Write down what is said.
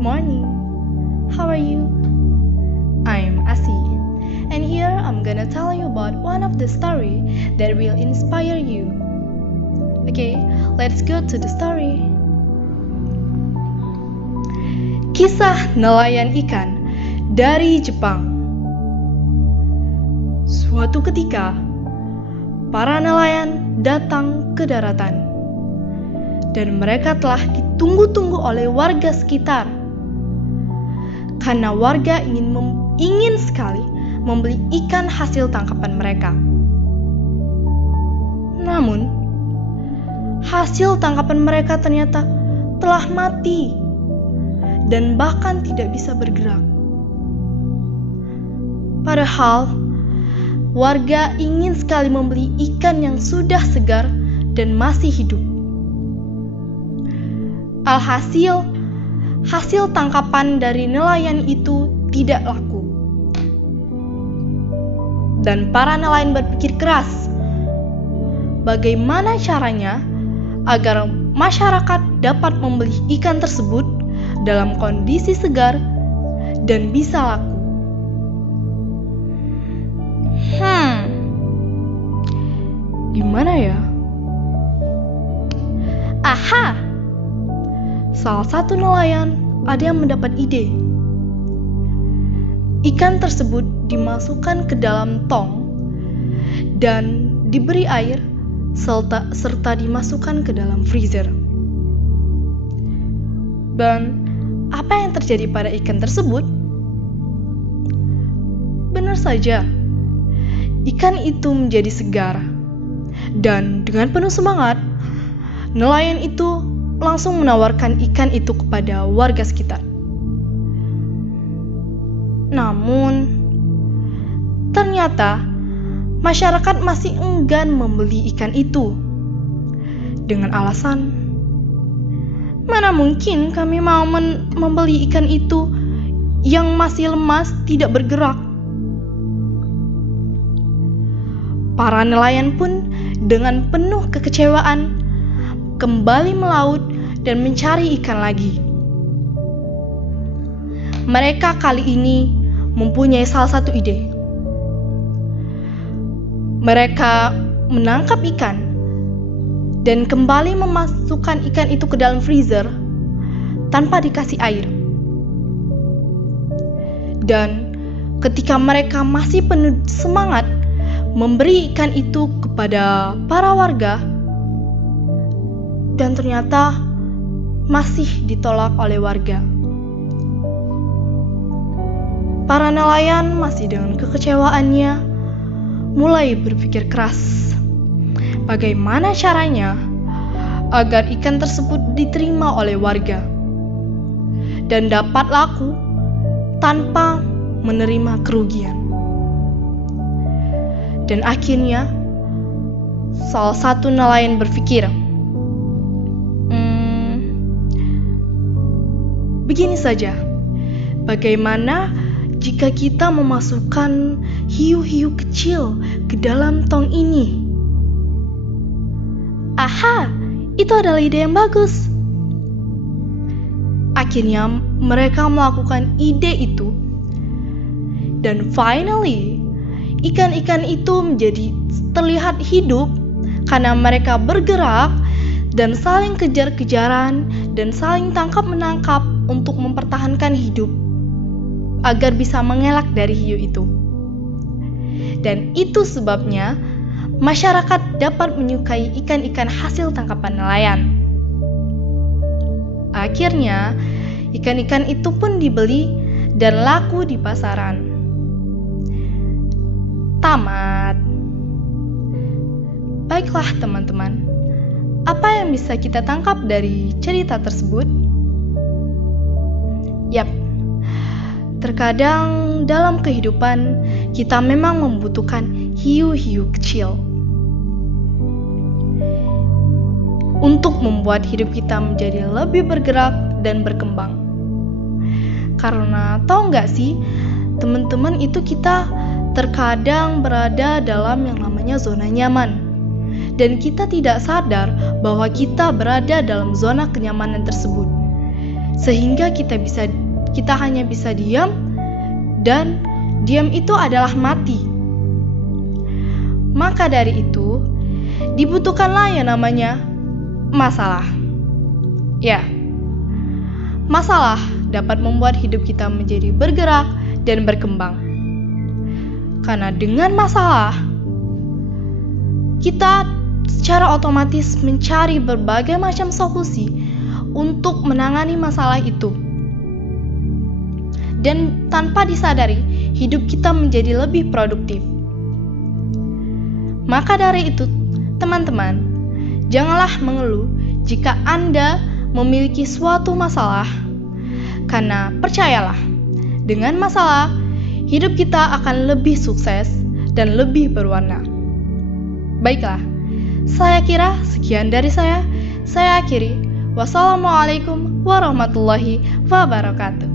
morning. How are you? I'm Asi, and here I'm gonna tell you about one of the story that will inspire you. Okay, let's go to the story. Kisah nelayan ikan dari Jepang. Suatu ketika, para nelayan datang ke daratan, dan mereka telah ditunggu-tunggu oleh warga sekitar. Karena warga ingin sekali membeli ikan hasil tangkapan mereka. Namun, hasil tangkapan mereka ternyata telah mati dan bahkan tidak bisa bergerak. Padahal, warga ingin sekali membeli ikan yang sudah segar dan masih hidup. Alhasil, hasil tangkapan dari nelayan itu tidak laku. Dan para nelayan berpikir keras, bagaimana caranya agar masyarakat dapat membeli ikan tersebut dalam kondisi segar dan bisa laku. Gimana ya? Aha! Salah satu nelayan ada yang mendapat ide. Ikan tersebut dimasukkan ke dalam tong dan diberi air serta dimasukkan ke dalam freezer. Dan apa yang terjadi pada ikan tersebut? Benar saja, ikan itu menjadi segar. Dan dengan penuh semangat, nelayan itu langsung menawarkan ikan itu kepada warga sekitar. Namun, ternyata masyarakat masih enggan membeli ikan itu dengan alasan, mana mungkin kami mau membeli ikan itu yang masih lemas, tidak bergerak. Para nelayan pun dengan penuh kekecewaan kembali melaut dan mencari ikan lagi. Mereka kali ini mempunyai salah satu ide. Mereka menangkap ikan dan kembali memasukkan ikan itu ke dalam freezer tanpa dikasih air. Dan ketika mereka masih penuh semangat memberi ikan itu kepada para warga, dan ternyata masih ditolak oleh warga. Para nelayan masih dengan kekecewaannya mulai berpikir keras, bagaimana caranya agar ikan tersebut diterima oleh warga dan dapat laku tanpa menerima kerugian. Dan akhirnya, salah satu nelayan berpikir, begini saja, bagaimana jika kita memasukkan hiu-hiu kecil ke dalam tong ini? Aha, itu adalah ide yang bagus. Akhirnya mereka melakukan ide itu, dan finally, ikan-ikan itu menjadi terlihat hidup karena mereka bergerak dan saling kejar-kejaran dan saling tangkap-menangkap untuk mempertahankan hidup agar bisa mengelak dari hiu itu. Dan itu sebabnya masyarakat dapat menyukai ikan-ikan hasil tangkapan nelayan. Akhirnya, ikan-ikan itu pun dibeli dan laku di pasaran. Tamat. Baiklah teman-teman, apa yang bisa kita tangkap dari cerita tersebut? Yap, terkadang dalam kehidupan kita memang membutuhkan hiu-hiu kecil untuk membuat hidup kita menjadi lebih bergerak dan berkembang. Karena tahu nggak sih, teman-teman, itu kita terkadang berada dalam yang namanya zona nyaman, dan kita tidak sadar bahwa kita berada dalam zona kenyamanan tersebut. sehingga kita hanya bisa diam, dan diam itu adalah mati. Maka dari itu, dibutuhkanlah yang namanya masalah. Ya, masalah dapat membuat hidup kita menjadi bergerak dan berkembang. Karena dengan masalah, kita secara otomatis mencari berbagai macam solusi untuk menangani masalah itu. Dan tanpa disadari, hidup kita menjadi lebih produktif. Maka dari itu, teman-teman, janganlah mengeluh jika Anda memiliki suatu masalah. Karena percayalah, dengan masalah, hidup kita akan lebih sukses dan lebih berwarna. Baiklah, saya kira sekian dari saya. Saya akhiri. Wassalamualaikum warahmatullahi wabarakatuh.